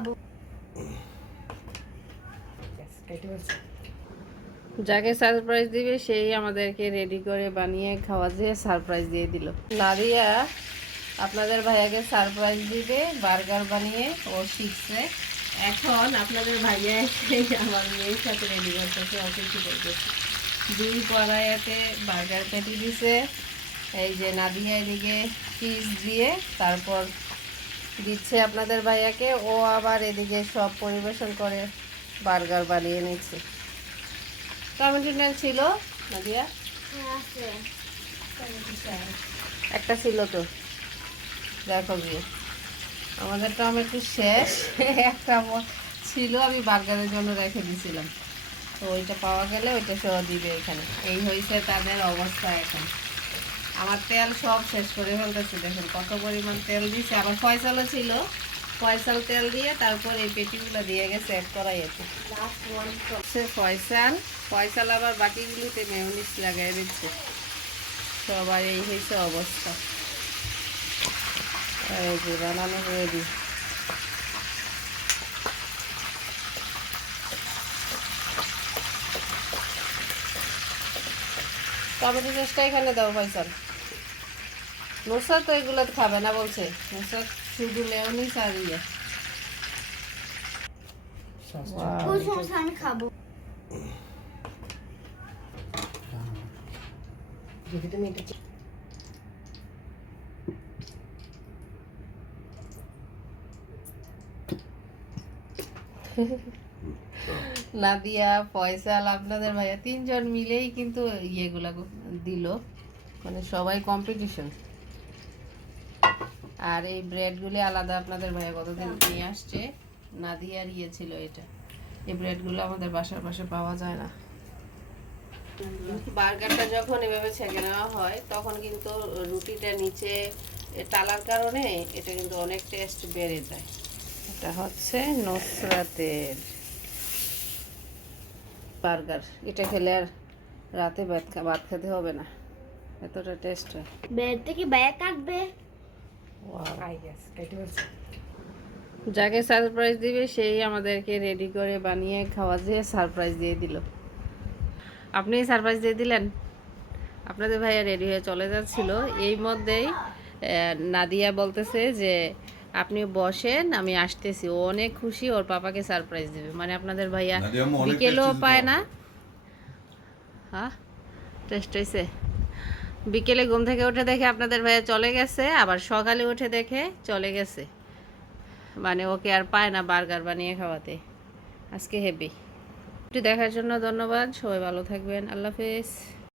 খাবো। যাকে সারপ্রাইজ দিবে সেই আমাদেরকে রেডি করে বানিয়ে খাওয়া দিয়ে সারপ্রাইজ দিয়ে দিল। নাদিয়া আপনাদের ভাইয়াকে সারপ্রাইজ দিবে বার্গার বানিয়ে ও শিখছে। এখন আপনাদের ভাইয়া এসে আমার মেয়ের সাথে রেডি করতেছে, অফিসে করতেছে। 2 কড়াইতে বার্গার প্যাটি দিছে। এই যে নাদিয়া এদিকে চিজ দিয়ে তারপর দিচ্ছে আপনাদের ভাইয়াকে, ও আবার এদিকে সব পরিবেশন করে বার্গার বানিয়ে নিচ্ছে। টমেটো ন্যাল ছিল নাদিয়া? আছে। একটা ছিল তো, দেখো গিয়ে আমাদের টমেটো শেষ। একটা ছিল, আমি বার্গারের জন্য রেখে দিয়েছিলাম, তো ওইটা পাওয়া গেলে ওইটা সহ দিবে এখানে। এই হয়েছে তাদের অবস্থা এখন। আমার তেল সব শেষ করে ফেলতেছে, দেখুন কত পরিমাণ তেল দিয়েছে। আবার ফয়সালও ছিল, ফয়সাল তেল দিয়ে তারপর এই পেটিগুলো দিয়ে গেছে এক কড়াইতে। ফয়সাল ফয়সাল আবার বাটিগুলিতে মেয়োনিজ লাগাই দিচ্ছে। সবার এই হয়েছে অবস্থা। এই যে বানানো রেডি। টমেটো সসটা এখানে দাও ফয়সাল। নুসরাত তো এগুলো খাবে না বলছে, নুসরাত শুধু মেয়োনিজ আর ইয়ে। কোন সমস্যা, আমি খাবো। যদি তুমি এটা নাদিয়া, ফয়সাল, আপনাদের ভাইয়া 3 জন মিলেই কিন্তু ইয়েগুলা দিল, মানে সবাই কম্পিটিশন। আর এই ব্রেডগুলি আলাদা আপনাদের ভাইয়া কতদিন নিয়ে আসছে। নাদিয়ার ইয়ে ছিল এটা। এই ব্রেডগুলো আমাদের বাসার পাশে পাওয়া যায় না। বার্গারটা যখন এভাবে ছেঁকে নেওয়া হয় তখন কিন্তু রুটিটা নিচে টালার কারণে এটা কিন্তু অনেক টেস্ট বেড়ে যায়। এটা হচ্ছে নুসরাতের বার্গার। এটা খেলে আর রাতে ভাত খেতে হবে না, এতটা টেস্ট হয়। বেড থেকে বাইরে কাটবে। যাকে সারপ্রাইজ দিবে সেই আমাদেরকে রেডি করে বানিয়ে খাওয়া দিয়ে সারপ্রাইজ দিয়ে দিল। আপনি সারপ্রাইজ দিয়ে দিলেন। আপনাদের ভাইয়া রেডি হয়ে চলে যাচ্ছিল, এই মধ্যেই নাদিয়া বলতেছে যে আপনি বসেন, আমি আসতেছি। ও অনেক খুশি, ওর পাপাকে সারপ্রাইজ দেবে। মানে আপনাদের ভাইয়া বিকেলেও পায় না। হ্যাঁ, টেস্ট হয়েছে। বিকেলে ঘুম থেকে উঠে দেখে আপনাদের ভাইয়া চলে গেছে, আবার সকালে উঠে দেখে চলে গেছে। মানে ওকে আর পায় না বার্গার বানিয়ে খাওয়াতে। আজকে হেভি। একটু দেখার জন্য ধন্যবাদ। সবাই ভালো থাকবেন। আল্লাহ হাফেজ।